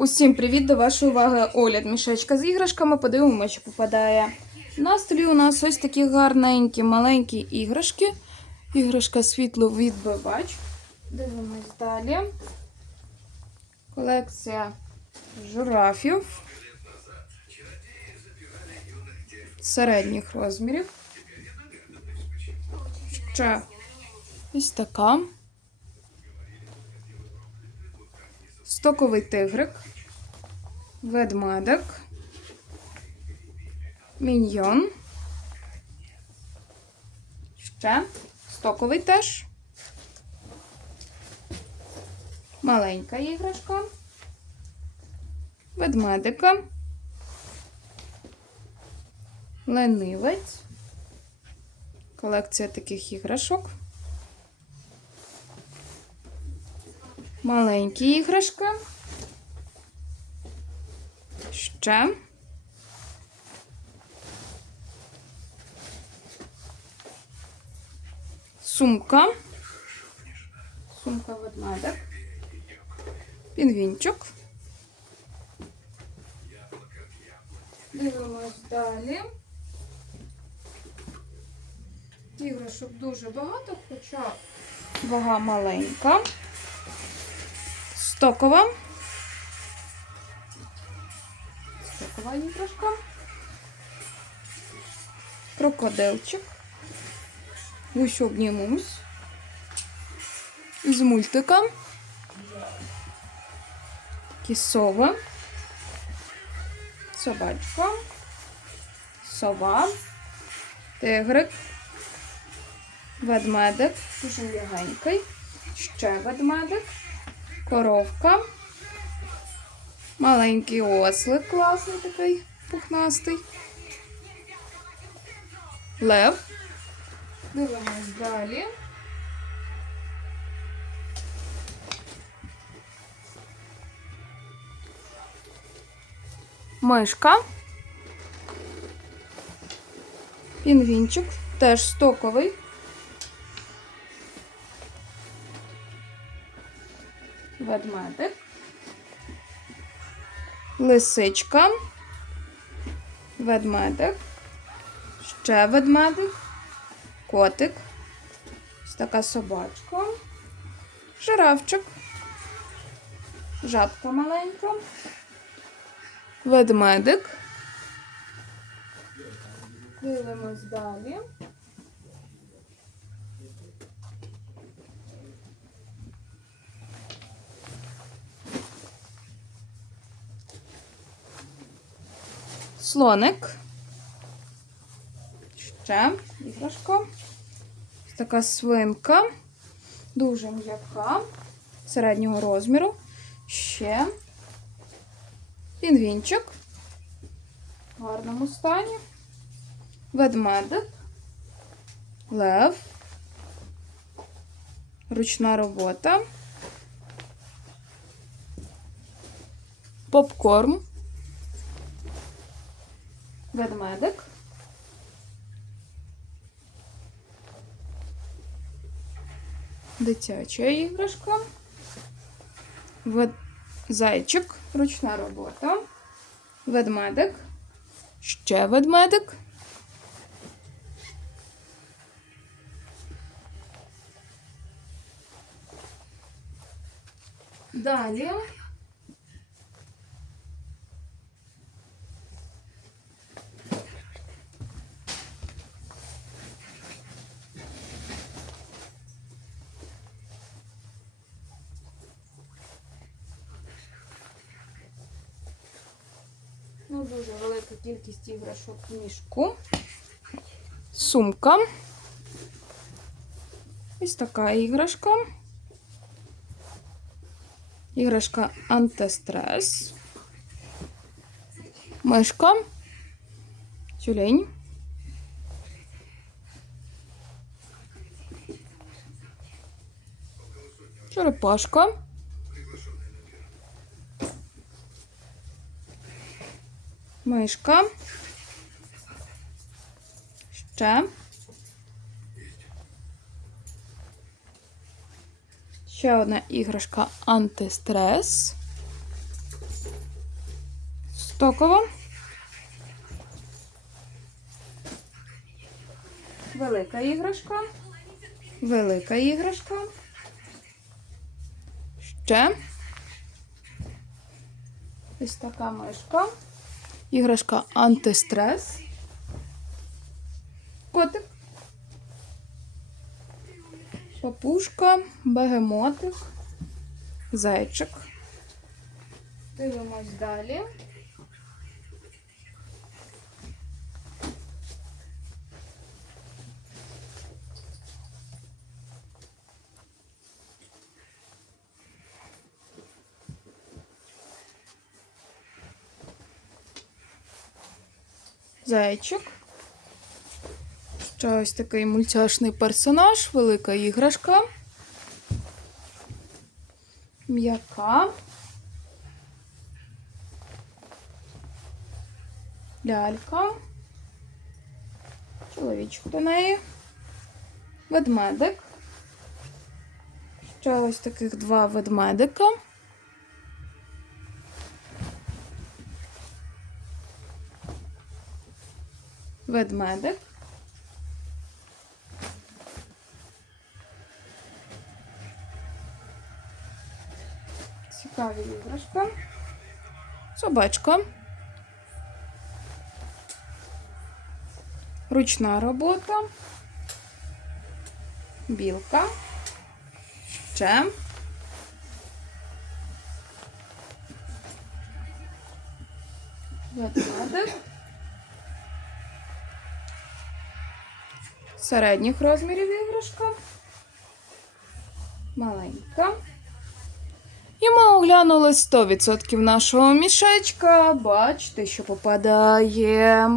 Усім привіт до вашої уваги огляд мішечка з іграшками. Подивимося, що попадає. На столі у нас ось такі гарненькі маленькі іграшки. Іграшка світловідбивач. Дивимось далі. Колекція жирафів середніх розмірів. Ще ось така. Стоковий тигрик, ведмедик, міньйон. Ще стоковий теж. Маленька іграшка. Ведмедика. Ленивець. Колекція таких іграшок. Маленькі іграшки. Ще. Сумка. Сумка ведмедик. Пінгвінчик. Дивимось далі. Іграшок дуже багато, хоча вага маленька. Стокова. Стокова іграшка. Крокодилчик. Гусь обнімусь. З мультика. Такі сова. Собачка. Сова. Тигрик. Ведмедик. Дуже легенький. Ще ведмедик коровка. Маленький ослик класний такий пухнастий. Лев. Дивимось далі. Мишка. Пінгвінчик. Теж стоковий. ведмедик, лисичка, ведмедик, ще ведмедик, котик, ось така собачка, жирафчик, жабка маленька, ведмедик. Дивимось далі. Слоник. Ще іграшка. Така свинка. Дуже м'яка. Середнього розміру. Ще. Пінгвінчик. В гарному стані. Ведмедик. Лев. Ручна робота. Попкорн ведмедик. Дитяча іграшка. Вед... Зайчик, ручна робота. Ведмедик. Ще ведмедик. Далі. Ну, дуже велика кількість іграшок в мішку. Сумка. Ось така іграшка. Іграшка антистрес. Мишка. Тюлень. Черепашка. Мишка. Ще. Ще одна іграшка антистрес. стокова. Велика іграшка. Велика іграшка. Ще. Ось така мишка. Іграшка антистрес. Котик. Папушка, бегемотик, зайчик. Дивимось далі. Зайчик. Ще ось такий мультяшний персонаж, велика іграшка. М'яка. Лялька. Чоловічок до неї. Ведмедик. Ще ось таких два ведмедика. Ведмедик. Цікаві іграшка. Собачка. Ручна робота. Білка. Ще. Ведмедик. Середніх розмірів іграшка. Маленька. І ми оглянули 100% нашого мішечка. Бачите, що попадає.